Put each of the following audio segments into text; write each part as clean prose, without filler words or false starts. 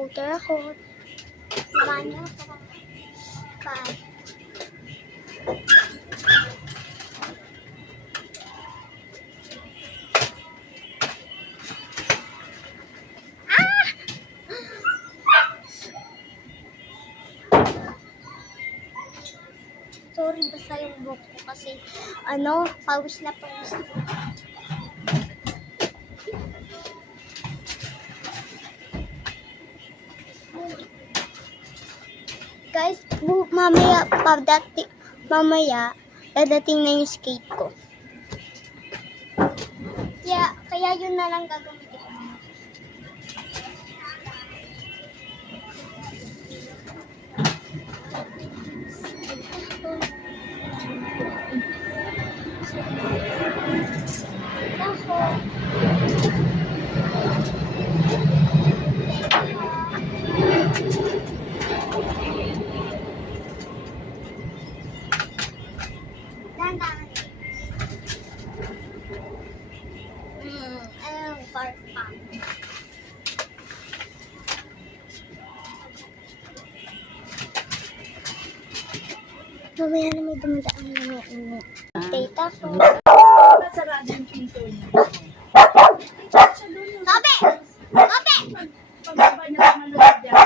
Mag-scooter ako. Samahan niyo ako. Bye. Sorry, basta yung buhok ko kasi, pawis na pawis. Guys, mamaya, dadating na yung skate ko. Kaya yun na lang gagamitin ko. Mamaya na may dumadaan na tita ko. Sarado yung pinto niya. Kape! Kape! Pagbaba niya sa malulog dyan.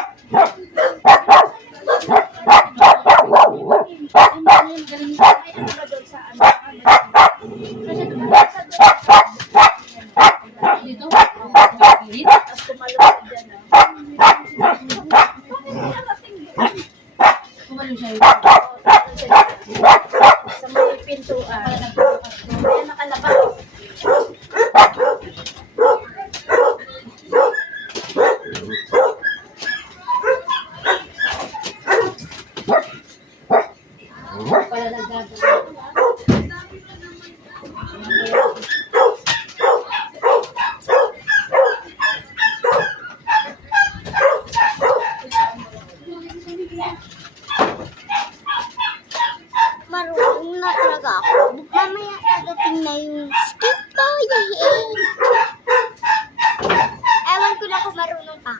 Dito? Tapos kumalulog dyan. Kumalulog siya dito. Sa may pintuan. Ayan nakalabas. Pala nagdadala. Marunong na talaga ako. Mamaya dadating na yung skate ko. Yay! Ewan ko na kung marunong pa.